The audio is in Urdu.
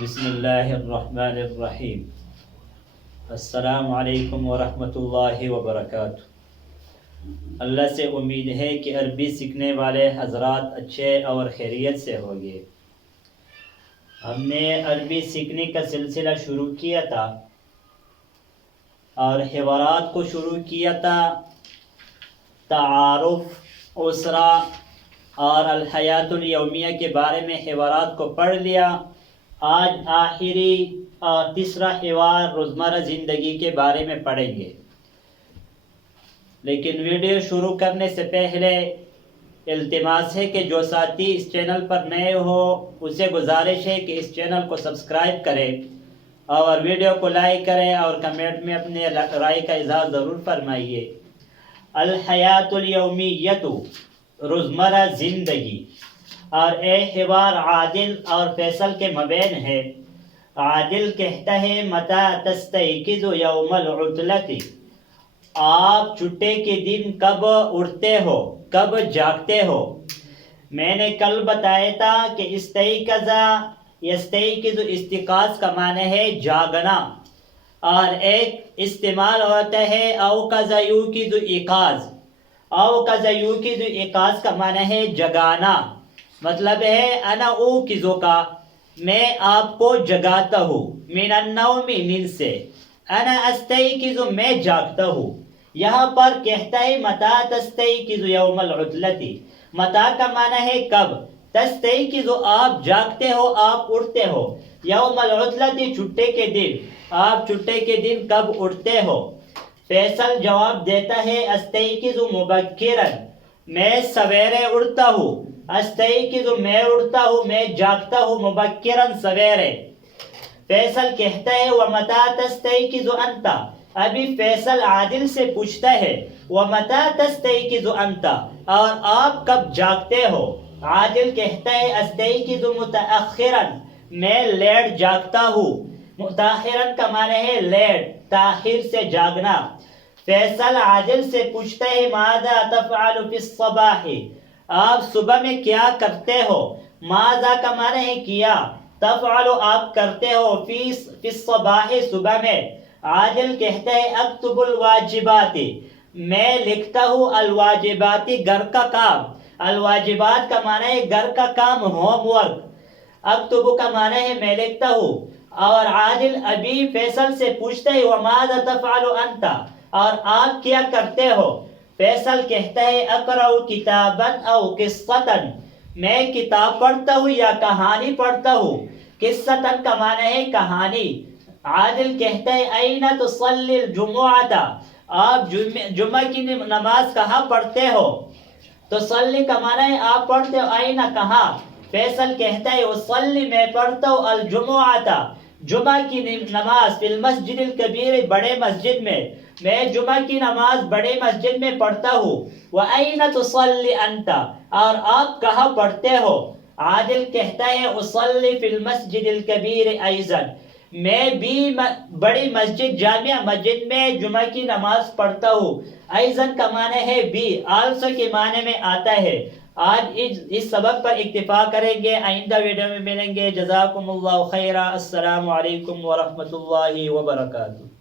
بسم اللہ الرحمن الرحیم۔ السلام علیکم ورحمۃ اللہ وبرکاتہ۔ اللہ سے امید ہے کہ عربی سیکھنے والے حضرات اچھے اور خیریت سے ہوں گے۔ ہم نے عربی سیکھنے کا سلسلہ شروع کیا تھا اور حوارات کو شروع کیا تھا، تعارف، اسرہ اور الحیات الیومیہ کے بارے میں حوارات کو پڑھ لیا۔ آج آخری اور تیسرا حوار روزمرہ زندگی کے بارے میں پڑھیں گے، لیکن ویڈیو شروع کرنے سے پہلے التماس ہے کہ جو ساتھی اس چینل پر نئے ہو اسے گزارش ہے کہ اس چینل کو سبسکرائب کرے اور ویڈیو کو لائک کرے اور کمنٹ میں اپنے رائے کا اظہار ضرور فرمائیے۔ الحیات الیومیۃ، روزمرہ زندگی، اور اے حوار عادل اور فیصل کے مابین ہے۔ عادل کہتا ہے متی تستیقظ یوم العطلۃ، آپ چھٹے کے دن کب اٹھتے ہو، کب جاگتے ہو؟ میں نے کل بتایا تھا کہ استیقظ، یستیقظ، استيقاظ کا معنی ہے جاگنا، اور ایک استعمال ہوتا ہے اوقظ یوقظ ایقاظ۔ اوقظ یوقظ ایقاظ کا معنی ہے جگانا، مطلب ہے انا اوقظک، میں آپ کو جگاتا ہوں، من النوم، نیند سے، انا استیقظ، میں جاگتا ہوں۔ یہاں پر کہتا ہے متی تستیقظ یوم العطلۃ، متی کا معنی ہے کب، تستیقظ، آپ جاگتے ہو، آپ اٹھتے ہو، یوم العطلۃ، چھٹے کے دن، آپ چھٹے کے دن کب اٹھتے ہو؟ فیصل جواب دیتا ہے استیقظ مبکرا، میں سویرے اٹھتا ہوں، استیقظ، میں اٹھتا ہوں، میں جاگتا ہوں، مبکرا، سویرے۔ فیصل کہتا ہے ومتی تستیقظ انت، ابھی فیصل عادل سے پوچھتا ہے ومتی تستیقظ انت، اور آپ کب جاگتے ہو؟ عادل کہتا ہے استیقظ متأخرا، میں لیٹ جاگتا ہوں۔ متأخرا کا معنی ہے لیٹ، تاخیر سے جاگنا۔ فیصل عادل سے پوچھتا ہے ماذا تفعل فی الصباح، آپ صبح میں کیا کرتے ہو؟ ماذا کا معنی ہے کیا، تفعل، آپ کرتے ہو، فی الصباح، صبح میں۔ عادل کہتا ہے اکتب الواجبات، میں لکھتا ہوں الواجبات، گھر کا کام۔ الواجبات کا معنی ہے گھر کا کام، ہوم ورک۔ اکتب کا معنی ہے میں لکھتا ہوں۔ اور عادل ابھی فیصل سے پوچھتا ہے وماذا تفعل انت، اور آپ کیا کرتے ہو؟ فیصل کہتا ہے اقرأ کتابا او قصۃ، میں کتاب پڑھتا ہوں یا کہانی پڑھتا ہوں۔ قصۃ کا معنی ہے کہانی۔ عادل کہتا ہے این تصلی الجمعۃ، آپ جمعہ کی نماز کہاں پڑھتے ہو؟ تصلی کا معنی ہے آپ پڑھتے ہو، این کہاں؟ فیصل کہتا ہے اصلی، میں پڑھتا ہوں، الجمعۃ، جمعہ کی نماز، فی المسجد الکبیر، بڑے مسجد میں، میں جمعہ کی نماز بڑے مسجد میں پڑھتا ہوں۔ وَأَيْنَ تُصَلِّ أَنْتَ، اور آپ کہاں پڑھتے ہو؟ عادل کہتا ہے اصلی فی المسجد الکبیر ایضا، میں بھی بڑی مسجد، جامع مسجد میں جمعہ کی نماز پڑھتا ہوں۔ ایضا کا معنی ہے بھی، آلسو کے معنی میں آتا ہے۔ آج اس سبق پر اکتفا کریں گے، آئندہ ویڈیو میں ملیں گے۔ جزاکم اللہ خیرا، السلام علیکم ورحمۃ اللہ وبرکاتہ۔